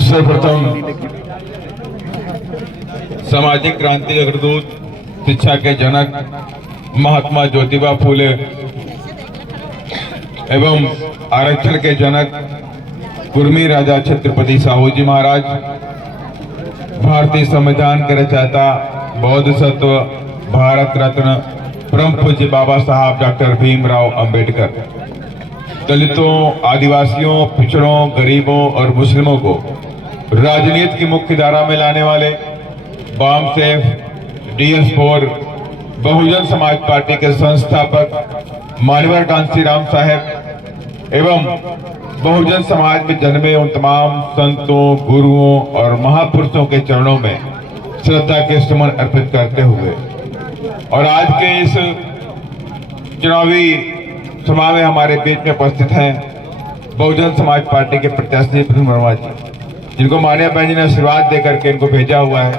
सर्वप्रथम सामाजिक क्रांति के अग्रदूत, शिक्षा के जनक महात्मा ज्योतिबा फूले एवं आरक्षण के जनक कुर्मी राजा छत्रपति साहू जी महाराज, भारतीय संविधान के रचयिता बौद्ध सत्व भारत रत्न परम पूज्य बाबा साहब डॉक्टर भीमराव अंबेडकर, दलितों, आदिवासियों, पिछड़ों, गरीबों और मुस्लिमों को राजनीति की मुख्य धारा में लाने वाले balm safe DS4 Bahujan Samaj party के संस्थापक मानवर कांसी राम साहब एवं बहुजन समाज में जन्मे उन तमाम संतों, गुरुओं और महापुरुषों के चरणों में श्रद्धा के सुमन अर्पित करते हुए और आज के इस चुनावी सभा में हमारे बीच में उपस्थित हैं बहुजन समाज पार्टी के प्रत्याशी प्रवीण वर्मा जी, जिनको माननीय बहन जी ने आशीर्वाद देकर के इनको भेजा हुआ है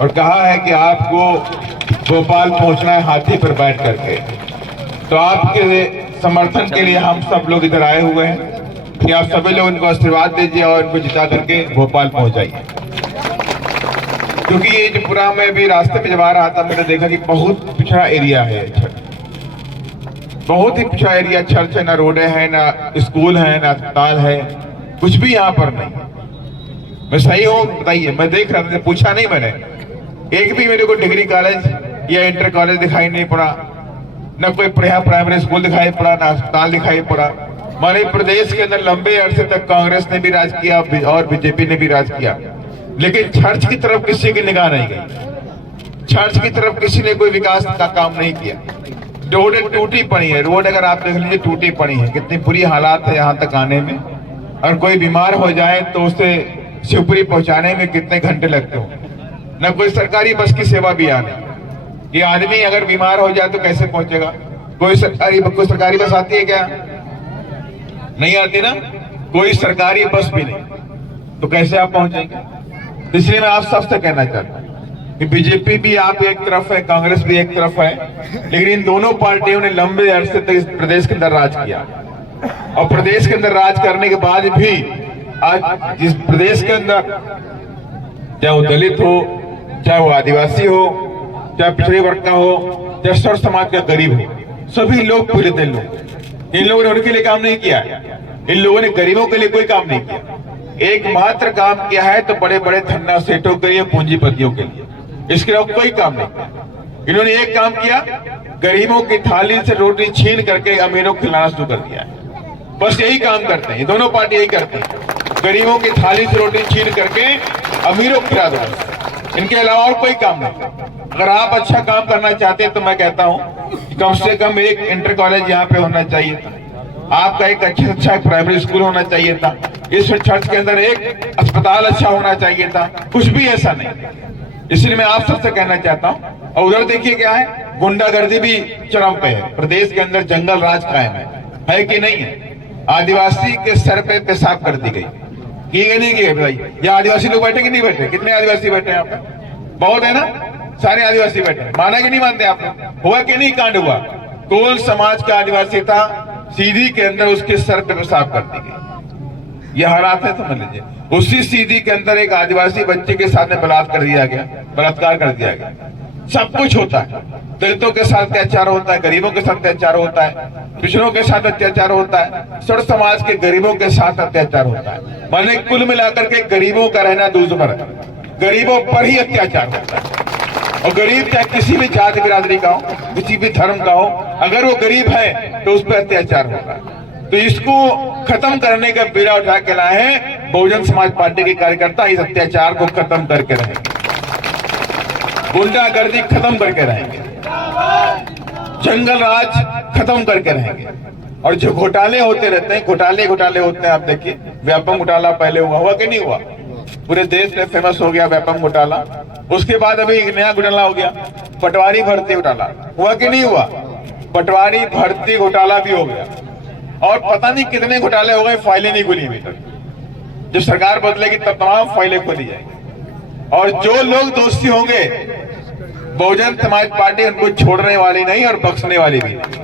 और कहा है कि आपको भोपाल पहुंचना है हाथी पर बैठ करके। तो आपके समर्थन के लिए हम सब लोग इधर आए हुए हैं कि आप सभी लोग इनको आशीर्वाद दीजिए और इनको जिता करके भोपाल पहुंच जाइए। क्योंकि ये जो पूरा मैं भी रास्ते में जब आ रहा था, मैंने देखा कि बहुत पिछड़ा एरिया है, बहुत ही पिछड़ा एरिया। चर्च है, ना रोडें हैं, ना स्कूल है, ना अस्पताल है, कुछ भी यहाँ पर नहीं। मैं सही हूँ बताइए? मैं देख रहा था, पूछा नहीं मैंने, एक भी मेरे को डिग्री कॉलेज या इंटर कॉलेज दिखाई नहीं पड़ा, न कोई प्राइमरी स्कूल दिखाई पड़ा, ना अस्पताल दिखाई पड़ा। हमारे प्रदेश के अंदर लंबे अरसे तक कांग्रेस ने भी राज किया और बीजेपी ने भी राज किया, लेकिन चर्च की तरफ किसी की निगाह नहीं गई। चर्च की तरफ किसी ने कोई विकास का काम नहीं किया। रोड टूटी पड़ी है, रोड अगर आप देख लीजिए टूटी पड़ी है, कितनी बुरी हालात है यहाँ तक आने में। और कोई बीमार हो जाए तो उसे शिवपुरी पहुंचाने में कितने घंटे लगते हो। न कोई सरकारी बस की सेवा भी आने, ये आदमी अगर बीमार हो जाए तो कैसे पहुंचेगा? कोई सरकारी बस आती है क्या? नहीं आती ना, कोई सरकारी बस भी नहीं, तो कैसे आप पहुंचेंगे? इसलिए मैं आप सबसे कहना चाहता हूं कि बीजेपी भी आप एक तरफ है, कांग्रेस भी एक तरफ है, लेकिन इन दोनों पार्टियों ने लंबे अरसे तक इस प्रदेश के अंदर राज किया। और प्रदेश के अंदर राज करने के बाद भी आज जिस प्रदेश के अंदर, चाहे वो दलित हो, चाहे वो आदिवासी हो, चाहे पिछड़े वर्ग का हो, चाहे सर्व समाज का गरीब हो, सभी लोग पीड़ित हैं। लोग, इन लोगों ने उनके लिए काम नहीं किया है। इन लोगों ने गरीबों के लिए कोई काम नहीं किया। एकमात्र काम किया है तो बड़े बड़े धन्ना सेठों के लिए, पूंजीपतियों के लिए, इसके अलावा कोई काम नहीं। इन्होंने एक काम किया, गरीबों की थाली से रोटी छीन करके अमीरों को खिलाना शुरू कर दिया है। बस यही काम करते हैं, दोनों पार्टी यही करती है, गरीबों की थाली से रोटी छीन करके अमीरों को खिला दो, इनके अलावा और कोई काम नहीं। अगर आप अच्छा काम करना चाहते हैं तो मैं कहता हूं कि कम से कम एक इंटर कॉलेज यहाँ पे होना चाहिए था, आपका एक अच्छा प्राइमरी स्कूल होना चाहिए था, इस चर्च के अंदर एक अस्पताल अच्छा होना चाहिए था, कुछ भी ऐसा नहीं। इसलिए मैं आप सबसे कहना चाहता हूं। और उधर देखिए क्या है, गुंडागर्दी भी चरम पे है, प्रदेश के अंदर जंगल राज कायम है कि नहीं है? आदिवासी के सर पे पेशाब कर दी गई, की गई नहीं की भाई? ये आदिवासी लोग बैठे कि नहीं बैठे? कितने आदिवासी बैठे हैं यहाँ पे? बहुत है ना, सारे आदिवासी बैठे। माना कि नहीं मानते आप? हुआ कि नहीं कांड हुआ? कोल समाज का आदिवासी था, सीधी के अंदर उसके सर पे पेशाब कर दी गई। ये हालात है, समझ लीजिए। उसी सीधी के अंदर एक आदिवासी बच्चे के साथ में बलात्कार कर दिया गया। सब कुछ होता है, दलितों के साथ अत्याचार होता है, गरीबों के साथ अत्याचार होता है, पिछड़ों के साथ अत्याचार होता है, सर्व समाज के गरीबों के साथ अत्याचार होता है। माने कुल मिलाकर के गरीबों का रहना दूसरा है, गरीबों पर ही अत्याचार होता है। और गरीब चाहे किसी भी जाति बिरादरी का हो, किसी भी धर्म का हो, अगर वो गरीब है तो उस पर अत्याचार होता है। तो इसको खत्म करने का बीड़ा उठा के लाए हैं बहुजन समाज पार्टी के कार्यकर्ता। इस अत्याचार को खत्म करके रहेंगे, गुंडागर्दी खत्म करके रहेंगे, जंगल राज खत्म करके रहेंगे। और जो घोटाले होते रहते हैं, घोटाले होते हैं, आप देखिए व्यापम घोटाला पहले हुआ कि नहीं हुआ? पूरे देश में फेमस हो गया व्यापम घोटाला। उसके बाद अभी एक नया घोटाला हो गया, पटवारी भर्ती घोटाला। हुआ कि नहीं हुआ? पटवारी भर्ती घोटाला भी हो गया। और पता नहीं कितने घोटाले हो गए, फाइलें नहीं खुली अभी तक। जब सरकार बदलेगी तब तमाम फाइलें खोली जाएंगी। और जो लोग दोषी होंगे, बहुजन समाज पार्टी उनको छोड़ने वाली नहीं और बख्शने वाली भी नहीं।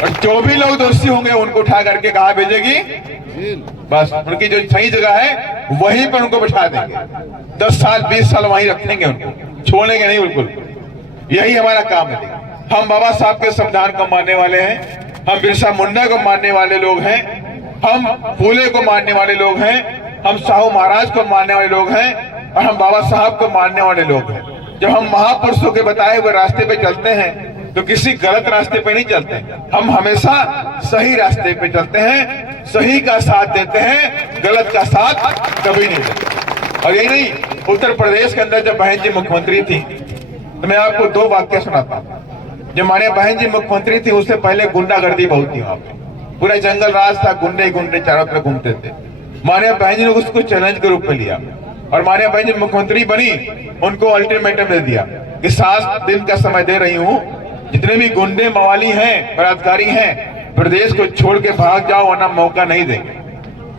और जो भी लोग दोषी होंगे उनको उठा करके कहाँ भेजेगी? बस उनकी जो सही जगह है वहीं पर उनको बिठा देंगे। 10 साल 20 साल वहीं रखेंगे, उनको छोड़ेंगे नहीं बिल्कुल। यही हमारा काम है। हम बाबा साहब के संविधान को मानने वाले हैं, हम बिरसा मुंडा को मानने वाले लोग हैं, हम फूले को मानने वाले लोग हैं, हम साहू महाराज को मानने वाले लोग हैं और हम बाबा साहब को मानने वाले लोग हैं। जब हम महापुरुषों के बताए हुए रास्ते पे चलते हैं तो किसी गलत रास्ते पे नहीं चलते, हम हमेशा सही रास्ते पे चलते हैं, सही का साथ देते हैं, गलत का साथ कभी नहीं देते। और यही नहीं, उत्तर प्रदेश के अंदर जब बहन जी मुख्यमंत्री थी तो मैं आपको 2 वाक्य सुनाता हूँ। जब हमारे बहन जी मुख्यमंत्री थी उससे पहले गुंडागर्दी बहुत थी वहां पे, पूरा जंगल राज था, गुंडे गुंडे चारों तरफ घूमते थे। हमारे बहन जी ने उसको चैलेंज के रूप में लिया और हमारे बहन जी मुख्यमंत्री बनी, उनको अल्टीमेटम दे दिया कि 7 दिन का समय दे रही हूँ, जितने भी गुंडे मवाली हैं, बलात्कारी हैं, प्रदेश को छोड़ के भाग जाओ वरना मौका नहीं देंगे।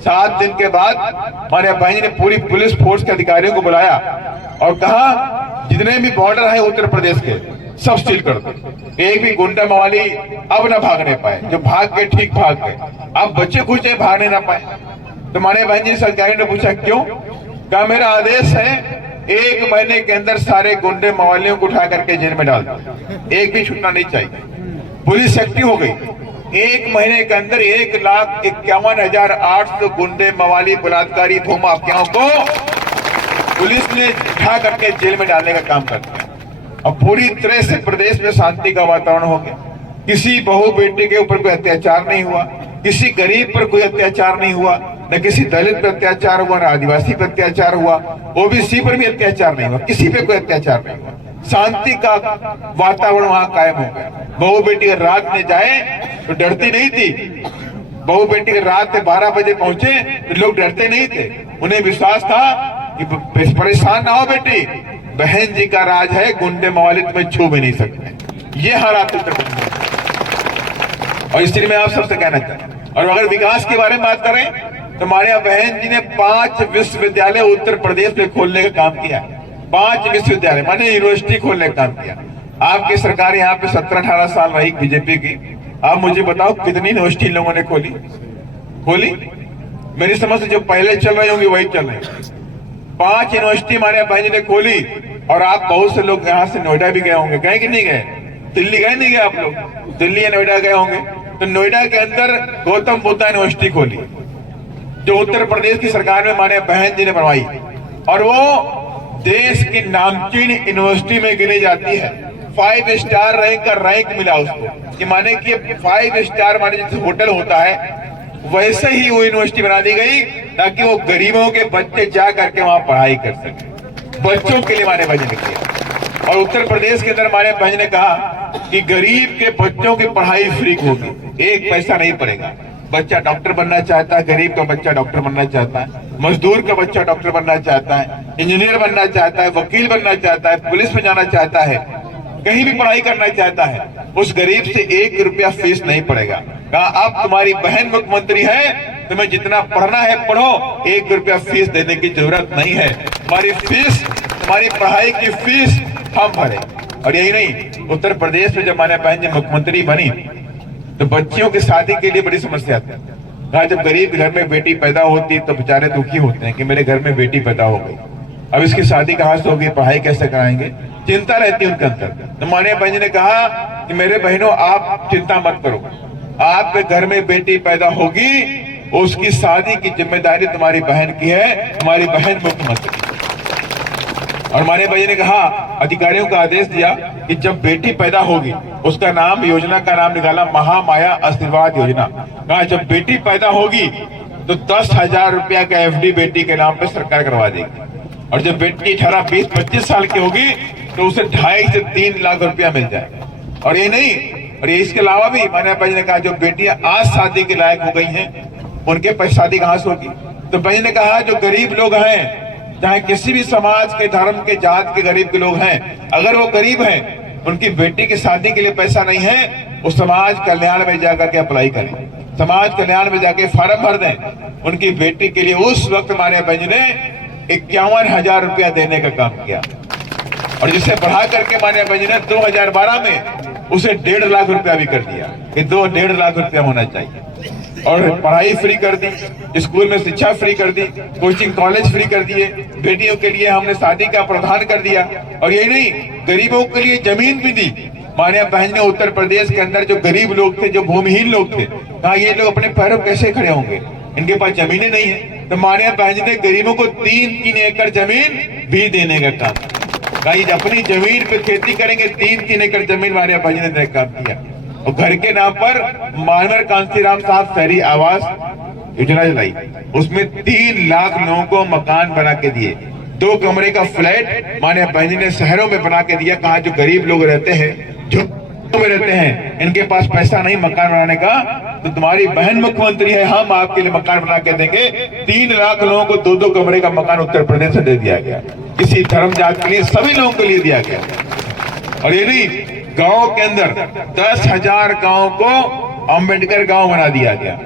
7 दिन के बाद हमारे बहन जी ने पूरी पुलिस फोर्स के अधिकारियों को बुलाया और कहा जितने भी बॉर्डर है उत्तर प्रदेश के सब सील कर दो, एक भी गुंडा मवाली अब ना भागने पाए, जो भाग गए ठीक भाग गए, अब बच्चे खुचे भागने ना पाए। तो हमारे बहन जी सरकारी ने पूछा क्यों? कहा मेरा आदेश है 1 महीने के अंदर सारे गुंडे मवालियों को उठा करके जेल में डाल दो, एक भी छूटना नहीं चाहिए। पुलिस एक्टिव हो गई, 1 महीने के अंदर 1,51,800 गुंडे मवाली बलात्कारी भूमाफियाओं को पुलिस ने उठा करके जेल में डालने का काम कर दिया। अब पूरी तरह से प्रदेश में शांति का वातावरण हो गया। किसी बहू बेटे के ऊपर कोई अत्याचार नहीं हुआ, किसी गरीब पर कोई अत्याचार नहीं हुआ, न किसी दलित पर अत्याचार हुआ, न आदिवासी पर अत्याचार हुआ, ओबीसी पर भी अत्याचार नहीं हुआ, किसी पे कोई अत्याचार नहीं हुआ। शांति का वातावरण वहां कायम हो गया। बहू बेटी अगर रात में जाए तो डरती नहीं थी, बहू बेटी अगर रात में 12 बजे पहुंचे तो लोग डरते नहीं थे, उन्हें विश्वास था कि परेशान ना हो बेटी, बहन जी का राज है, गुंडे मवाली तुम्हें छू भी नहीं सकते। ये हालात उत्तर प्रदेश और इसलिए मैं आप सबसे कहना चाहता हूं। और अगर विकास के बारे में बात करें तो हमारे यहाँ बहन जी ने 5 विश्वविद्यालय उत्तर प्रदेश में खोलने का काम किया। 5 विश्वविद्यालय माने यूनिवर्सिटी खोलने का काम किया। आपकी सरकार यहाँ पे 17-18 साल रही बीजेपी की, आप मुझे बताओ कितनी यूनिवर्सिटी लोगों ने खोली? मेरी समझ से जो पहले चल रही होंगी वही चल रही। 5 यूनिवर्सिटी हमारे बहन जी ने खोली और आप बहुत से लोग यहाँ से नोएडा भी गए होंगे, गए कि नहीं गए? दिल्ली गए नहीं गए आप लोग? दिल्ली या नोएडा गए होंगे। तो नोएडा के अंदर गौतम बुद्ध यूनिवर्सिटी खोली जो उत्तर प्रदेश की सरकार में हमारे बहन जी ने बनवाई और वो देश की नामचीन यूनिवर्सिटी में गिनी जाती है। 5 स्टार रैंक का रैंक मिला उसको, कि माने कि 5 स्टार माने जैसे होटल होता है वैसे ही वो यूनिवर्सिटी बना दी गई ताकि वो गरीबों के बच्चे जा करके वहां पढ़ाई कर सके। बच्चों के लिए हमारे बहन ने किया। और उत्तर प्रदेश के अंदर हमारे बहन ने कहा कि गरीब के बच्चों की पढ़ाई फ्री होगी, 1 पैसा नहीं पड़ेगा। बच्चा डॉक्टर बनना चाहता है, गरीब का बच्चा डॉक्टर बनना चाहता है, मजदूर का बच्चा डॉक्टर बनना चाहता है, इंजीनियर बनना चाहता है, वकील बनना चाहता है, पुलिस में जाना चाहता है, कहीं भी पढ़ाई करना चाहता है, उस गरीब से 1 रुपया फीस नहीं पड़ेगा। कहा अब तुम्हारी बहन मुख्यमंत्री है, तुम्हें जितना पढ़ना है पढ़ो, 1 रुपया फीस देने की जरूरत नहीं है। हमारी फीस, हमारी पढ़ाई की फीस हम भरे। और यही नहीं, उत्तर प्रदेश में जब हमारे बहन जी मुख्यमंत्री बनी तो बच्चियों की शादी के लिए बड़ी समस्या थी। कहा जब गरीब घर में बेटी पैदा होती तो बेचारे दुखी होते हैं कि मेरे घर में बेटी पैदा हो गई, अब इसकी शादी कहाँ से होगी, पढ़ाई कैसे कराएंगे, चिंता रहती है उनके अंदर। तो हमारे बहन जी ने कहा कि मेरे बहनों आप चिंता मत करो, आपके घर में बेटी पैदा होगी, उसकी शादी की जिम्मेदारी तुम्हारी बहन की है, तुम्हारी बहन मुख्यमंत्री। और हमारे भाई ने कहा, अधिकारियों का आदेश दिया कि जब बेटी पैदा होगी उसका नाम, योजना का नाम निकाला महामाया आशीर्वाद योजना। कहा जब बेटी पैदा होगी तो 10,000 रुपया का FD बेटी के नाम पे सरकार करवा देगी, और जब बेटी 18, 20, 25 साल की होगी तो उसे 2.5 से 3 लाख रुपया मिल जाए। और ये नहीं, और ये इसके अलावा भी हमारे भाई ने कहा जो बेटियां आज शादी के लायक हो गई हैं उनके पास शादी कहाँ से होगी। तो भाई ने कहा जो गरीब लोग हैं, चाहे किसी भी समाज के, धर्म के, जात के गरीब के लोग हैं, अगर वो गरीब हैं, उनकी बेटी की शादी के लिए पैसा नहीं है, वो समाज कल्याण में जाकर के अप्लाई करें, समाज कल्याण में जाके फॉर्म भर दें उनकी बेटी के लिए। उस वक्त हमारे बहन ने 51,000 रुपया देने का काम किया, और जिसे बढ़ा करके हमारे बहन ने 2012 में उसे 1.5 लाख रुपया भी कर दिया कि 2-1.5 लाख रुपया होना चाहिए। और पढ़ाई फ्री कर दी, स्कूल में शिक्षा फ्री कर दी, कोचिंग कॉलेज फ्री कर दिए, बेटियों के लिए हमने शादी का प्रावधान कर दिया। और यही नहीं, गरीबों के लिए जमीन भी दी। माननीय बहन ने उत्तर प्रदेश के अंदर जो गरीब लोग थे, जो भूमिहीन लोग थे, कहा ये लोग अपने पैरों कैसे खड़े होंगे, इनके पास जमीनें नहीं है। तो माननीय बहन ने गरीबों को 3-3 एकड़ जमीन भी देने का काम, कहा अपनी जमीन पे खेती करेंगे। 3-3 एकड़ जमीन माननीय बहन ने काम किया। और घर के नाम पर मानवर कांसीराम साहब शहरी आवास योजना चलाई, उसमें 3 लाख लोगों को मकान बना के दिए। 2 कमरे का फ्लैट माननीय बहन ने शहरों में बना के दिया। कहा जो गरीब लोग रहते हैं, झुग्गियों में रहते हैं, इनके पास पैसा नहीं मकान बनाने का, तो तुम्हारी बहन मुख्यमंत्री है, हम आपके लिए मकान बना के देंगे। 3 लाख लोगों को 2-2 कमरे का मकान उत्तर प्रदेश से दे दिया गया। किसी धर्म जात के लिए, सभी लोगों के लिए दिया गया। और ये नहीं, गांव के अंदर 10,000 गांव को अंबेडकर गांव बना दिया गया,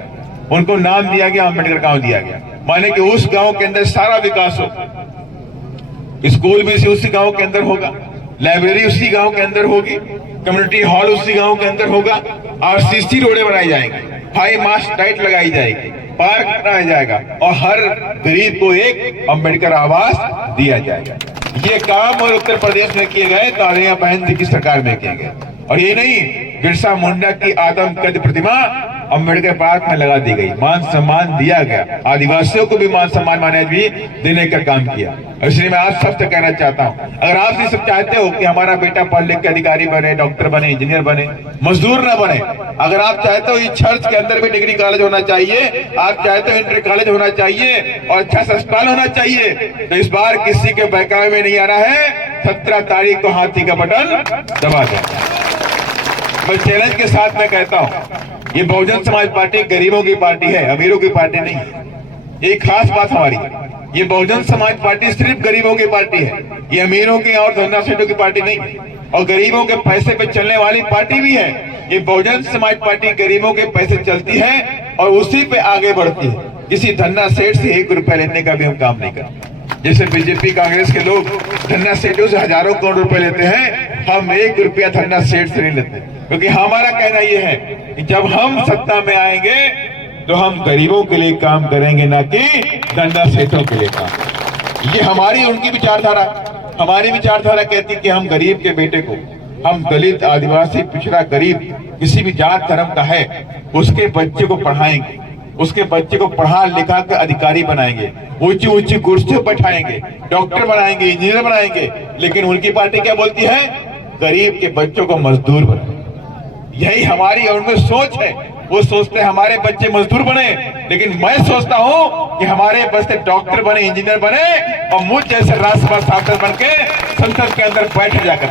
उनको नाम दिया गया, अंबेडकर गांव दिया गया। माने कि उस गांव के अंदर सारा विकास हो, स्कूल भी उसी गांव के अंदर होगा, लाइब्रेरी उसी गांव के अंदर होगी, कम्युनिटी हॉल उसी गांव के अंदर होगा, आरसीसी रोडें बनाई जाएंगी, हाई मास्ट लाइट लगाई जाएगी, पार्क बनाया जाएगा और हर गरीब को एक अंबेडकर आवास दिया जाएगा। ये काम और उत्तर प्रदेश में किए गए, तालियां बहन जी की सरकार में किए गए। और ये नहीं, बिरसा मुंडा की आदमकद प्रतिमा अंबेडकर पार्क में लगा दी गई, मान सम्मान दिया गया, आदिवासियों को भी मान सम्मान मान्यता भी देने का काम किया। इसलिए मैं आप सबसे कहना चाहता हूं, अगर आप ये सब चाहते हो कि हमारा बेटा पढ़ लिख के अधिकारी बने, डॉक्टर बने, इंजीनियर बने, मजदूर ना बने, अगर आप चाहते हो इस चर्च के अंदर भी डिग्री कॉलेज होना चाहिए, आप चाहते हो इंटर कॉलेज होना चाहिए और अच्छा अस्पताल होना चाहिए, तो इस बार किसी के बहकावे में नहीं आना है। 17 तारीख को हाथी का बटन दबा दें। मैं चैलेंज के साथ मैं कहता हूं, ये बहुजन समाज पार्टी गरीबों की पार्टी है, अमीरों की पार्टी नहीं है। एक खास बात हमारी, ये बहुजन समाज पार्टी सिर्फ गरीबों की पार्टी है, ये अमीरों की और धन्ना सेठों की पार्टी नहीं है, और गरीबों के पैसे पे चलने वाली पार्टी भी है। ये बहुजन समाज पार्टी गरीबों के पैसे चलती है और उसी पे आगे बढ़ती है। किसी धन्ना सेठ से 1 रुपया लेने का भी हम काम नहीं करते। जैसे बीजेपी कांग्रेस के लोग धन्ना सेठों से हजारों करोड़ रुपए लेते हैं, हम 1 रुपया धन्ना सेठ से नहीं लेते, क्योंकि हमारा कहना यह है कि जब हम सत्ता में आएंगे तो हम गरीबों के लिए काम करेंगे, ना कि धन्ना सेठों के लिए काम। ये हमारी उनकी विचारधारा। हमारी विचारधारा कहती कि हम गरीब के बेटे को, हम दलित, आदिवासी, पिछड़ा, गरीब, किसी भी जात धर्म का है, उसके बच्चे को पढ़ाएंगे, उसके बच्चे को पढ़ा लिखा कर अधिकारी बनाएंगे, ऊंची ऊंची कुर्सियों बैठाएंगे, डॉक्टर बनाएंगे, इंजीनियर बनाएंगे। लेकिन उनकी पार्टी क्या बोलती है? गरीब के बच्चों को मजदूर बनाए। यही हमारी और उनमें सोच है। वो सोचते हैं हमारे बच्चे मजदूर बने, लेकिन मैं सोचता हूं कि हमारे बच्चे डॉक्टर बने, इंजीनियर बने और मुझ जैसे राज्यसभा सांसद बन के संसद के अंदर बैठ जाकर।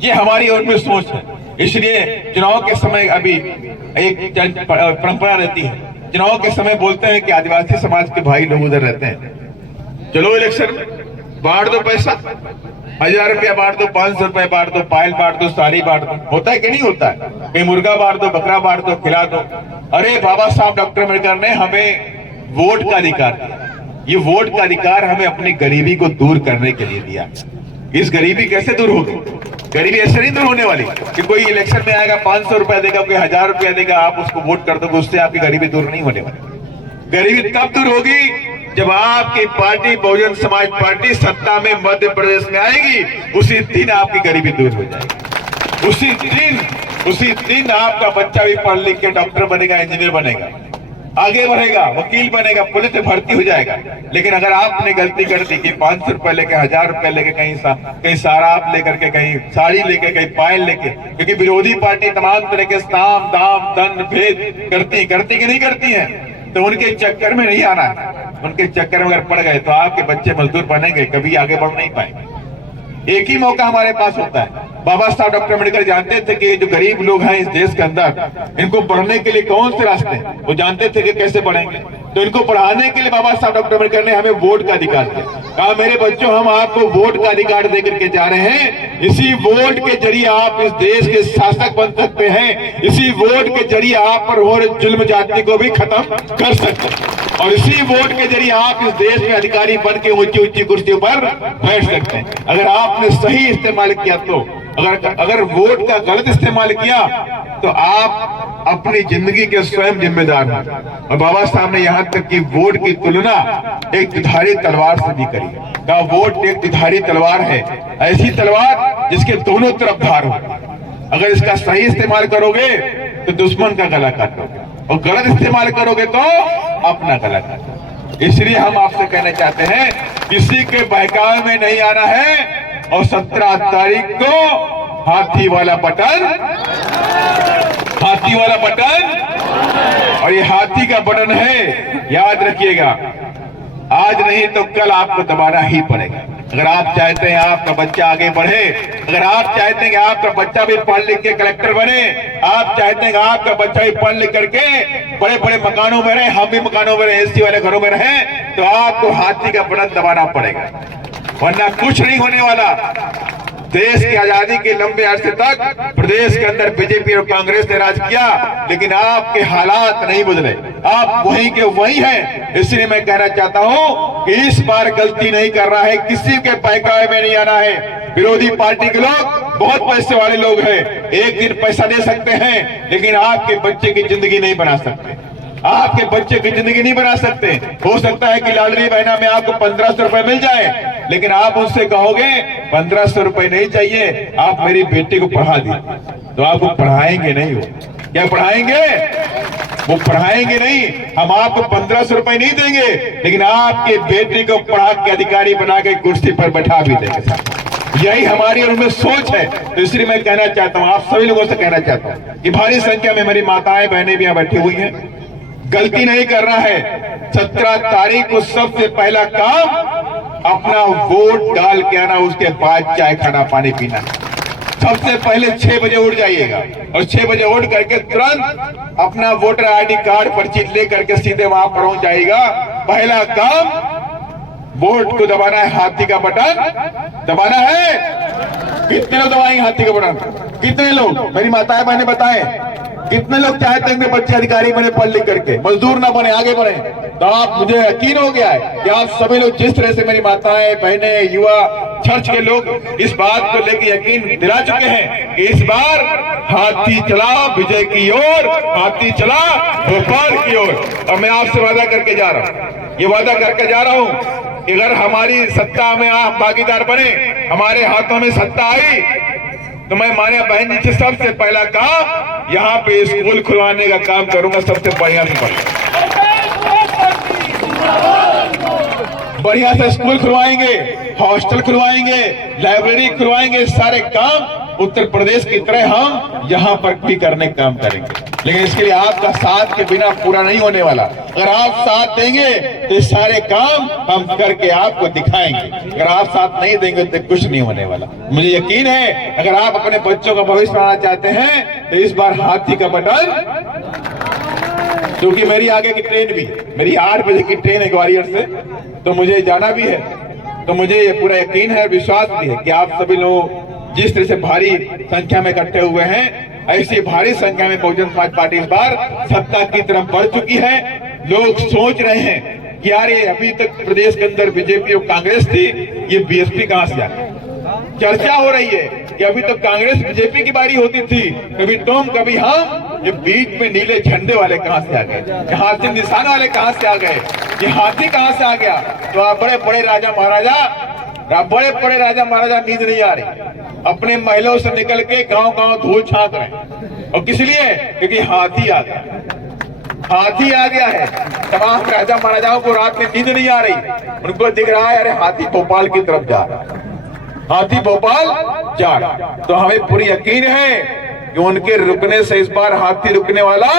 ये हमारी और में सोच है। इसलिए चुनाव के समय अभी एक परंपरा रहती है, चुनाव के समय बोलते हैं कि आदिवासी समाज के भाई लोग उधर रहते हैं, चलो इलेक्शन में बांट दो पैसा, 1000 रुपया बांट दो, 500 रुपया बांट दो, पायल बांट दो, साड़ी बांट दो। होता है कि नहीं होता है? कहीं मुर्गा बांट दो, बकरा बांट दो, खिला दो। अरे बाबा साहब डॉक्टर अम्बेडकर ने हमें वोट का अधिकार दिया। ये वोट का अधिकार हमें अपनी गरीबी को दूर करने के लिए दिया। इस गरीबी कैसे दूर होगी? गरीबी ऐसे नहीं दूर होने वाली कि कोई इलेक्शन में आएगा, 500 रुपया देगा, कोई 1000 रुपया देगा, आप उसको वोट कर दोगे, उससे आपकी गरीबी दूर नहीं होने वाली। गरीबी तब दूर होगी जब आपकी पार्टी बहुजन समाज पार्टी सत्ता में मध्य प्रदेश में आएगी, उसी दिन आपकी गरीबी दूर हो जाएगी। उसी दिन आपका बच्चा भी पढ़ लिख के डॉक्टर बनेगा, इंजीनियर बनेगा, आगे बढ़ेगा, वकील बनेगा, पुलिस में भर्ती हो जाएगा। लेकिन अगर आपने गलती कर दी कि 500 रुपए लेके, 1000 रुपए लेके, कहीं शराब लेकर के, कहीं साड़ी लेके, कहीं पायल लेके, क्योंकि विरोधी पार्टी तमाम तरह के साम दाम दंड भेद करती कि नहीं करती है, तो उनके चक्कर में नहीं आना है। उनके चक्कर में अगर पड़ गए तो आपके बच्चे मजदूर बनेंगे, कभी आगे बढ़ नहीं पाएंगे। एक ही मौका हमारे पास होता है, बाबा साहब डॉक्टर अम्बेडकर जानते थे कि जो गरीब लोग हैं इस देश के अंदर, इनको पढ़ने के लिए कौन से रास्ते हैं, वो जानते थे कि कैसे पढ़ेंगे। तो इनको पढ़ाने के लिए बाबा साहब डॉक्टर अम्बेडकर ने हमें वोट का अधिकार दिया। कहा मेरे बच्चों, हम आपको वोट का अधिकार दे करके जा रहे हैं, इसी वोट के जरिए आप इस देश के शासक बन सकते हैं, इसी वोट के जरिए आप पर हो रहे जुल्म जाति को भी खत्म कर सकते हैं, और इसी वोट के जरिए आप इस देश में अधिकारी बन के ऊंची ऊंची कुर्सियों पर बैठ सकते हैं। अगर आपने सही इस्तेमाल किया तो, अगर वोट का गलत इस्तेमाल किया तो आप अपनी जिंदगी के स्वयं जिम्मेदार हैं। और बाबा साहब ने यहाँ तक कि वोट की तुलना एक दुधारी तलवार से भी करी। कहा वोट एक दुधारी तलवार है, ऐसी तलवार जिसके दोनों तरफ धार हो। अगर इसका सही इस्तेमाल करोगे तो दुश्मन का गला काटोगे, और गलत इस्तेमाल करोगे तो अपना गला काटोगे। इसलिए हम आपसे कहना चाहते हैं, किसी के बहकावे में नहीं आना है, और 17 तारीख को हाथी वाला बटन, और ये हाथी का बटन है, याद रखिएगा। आज नहीं तो कल आपको दबाना ही पड़ेगा। अगर आप चाहते हैं आपका बच्चा आगे बढ़े, अगर आप चाहते हैं कि आपका बच्चा भी पढ़ लिख के कलेक्टर बने, आप चाहते हैं कि आपका बच्चा भी पढ़ लिख करके बड़े बड़े मकानों में रहे, हम भी मकानों में रहे, एसी वाले घरों में रहे, तो आपको हाथी का बटन दबाना पड़ेगा, वरना कुछ नहीं होने वाला। देश की आजादी के लंबे अरसे तक प्रदेश के अंदर बीजेपी और कांग्रेस ने राज किया, लेकिन आपके हालात नहीं बदले, आप वहीं के वहीं हैं। इसलिए मैं कहना चाहता हूं कि इस बार गलती नहीं कर रहा है, किसी के बहकावे में नहीं आना है। विरोधी पार्टी के लोग बहुत पैसे वाले लोग हैं, एक दिन पैसा दे सकते हैं, लेकिन आपके बच्चे की जिंदगी नहीं बना सकते, आपके बच्चे की जिंदगी नहीं बना सकते। हो सकता है कि लाडली बहना में आपको 1500 रुपए मिल जाए, लेकिन आप उनसे कहोगे 1500 रुपए नहीं चाहिए, आप मेरी बेटी को पढ़ा दीजिए, तो आपको पढ़ाएंगे नहीं। वो क्या पढ़ाएंगे? वो पढ़ाएंगे नहीं। हम आपको 1500 रुपए नहीं देंगे, लेकिन आपके बेटे को पढ़ा के अधिकारी बना के कुर्सी पर बैठा भी देंगे। यही हमारी और उनमें सोच है। तो इसलिए मैं कहना चाहता हूँ, आप सभी लोगों से कहना चाहता हूँ कि भारी संख्या में मेरी माताएं बहनें भी यहाँ बैठी हुई हैं, गलती नहीं करना है। 17 तारीख को सबसे पहला काम अपना वोट डाल के आना, उसके बाद चाय खाना पानी पीना। सबसे पहले 6 बजे उठ जाइएगा, और 6 बजे उठ करके तुरंत अपना वोटर आईडी कार्ड पर्ची ले करके सीधे वहां पहुंच जाइएगा। पहला काम वोट को दबाना है, हाथी का बटन दबाना है। कितने लोग दबाएंगे हाथी का बटन? कितने लोग? मेरी माताएं बहने बताएं, कितने लोग चाहते हैं कि बच्चे अधिकारी बने, पढ़ लिख करके मजदूर ना बने, आगे बढ़े? तो आप, मुझे यकीन हो गया है कि आप सभी लोग जिस तरह से मेरी माताएं बहनें युवा चर्च के लोग इस बात को लेकर यकीन दिला चुके हैं कि इस बार हाथी चला विजय की ओर, हाथी चला भोपाल की ओर। और मैं आपसे वादा करके जा रहा हूँ, ये वादा करके जा रहा हूँ कि अगर हमारी सत्ता में आप भागीदार बने, हमारे हाथों में सत्ता आई, तो मैं माने बहन जी से सबसे पहला काम यहाँ पे स्कूल खुलवाने का काम करूंगा। सबसे बढ़िया से स्कूल खुलवाएंगे, हॉस्टल खुलवाएंगे, लाइब्रेरी खुलवाएंगे, सारे काम उत्तर प्रदेश की तरह हम यहाँ पर भी करने का काम करेंगे। लेकिन इसके लिए आपका साथ के बिना पूरा नहीं होने वाला। अगर आप साथ देंगे तो ये सारे काम हम करके आपको दिखाएंगे, अगर आप साथ नहीं देंगे तो कुछ नहीं होने वाला। मुझे यकीन है अगर आप अपने बच्चों का भविष्य बनाना चाहते हैं तो इस बार हाथी का बटन, क्योंकि मेरी आगे की ट्रेन भी, मेरी 8 बजे की ट्रेन है ग्वालियर से, तो मुझे जाना भी है। तो मुझे ये पूरा यकीन है, विश्वास भी है कि आप सभी लोग जिस तरह से भारी संख्या में इकट्ठे हुए हैं, ऐसी भारी संख्या में बहुजन समाज पार्टी इस बार सत्ता की तरफ बढ़ चुकी है। लोग सोच रहे हैं कि यार ये अभी तक प्रदेश के अंदर बीजेपी और कांग्रेस थी, ये बीएसपी कहां से आ गई? चर्चा हो रही है कि अभी तो कांग्रेस बीजेपी की बारी होती थी, कभी तुम कभी हम, ये बीच में नीले झंडे वाले कहां से आ गए? हाथी निशान वाले कहां से आ गए? ये हाथी कहां से आ गया? तो आप बड़े बड़े राजा महाराजा नींद नहीं आ रही, अपने महलों से निकल के गांव-गांव धूल छांक रहे हैं। और किस लिए? क्योंकि हाथी आ गया, हाथी आ गया है। तमाम राजा महाराजाओं को रात में नींद नहीं आ रही, उनको दिख रहा है अरे हाथी भोपाल की तरफ जा रहा है, हाथी भोपाल जा रहा। तो हमें पूरी यकीन है कि उनके रुकने से इस बार हाथी रुकने वाला,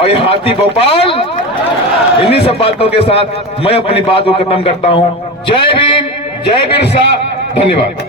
और ये हाथी भोपाल। इन्हीं सब बातों के साथ मैं अपनी बात को खत्म करता हूं। जय भीम, जय बिरसा, धन्यवाद।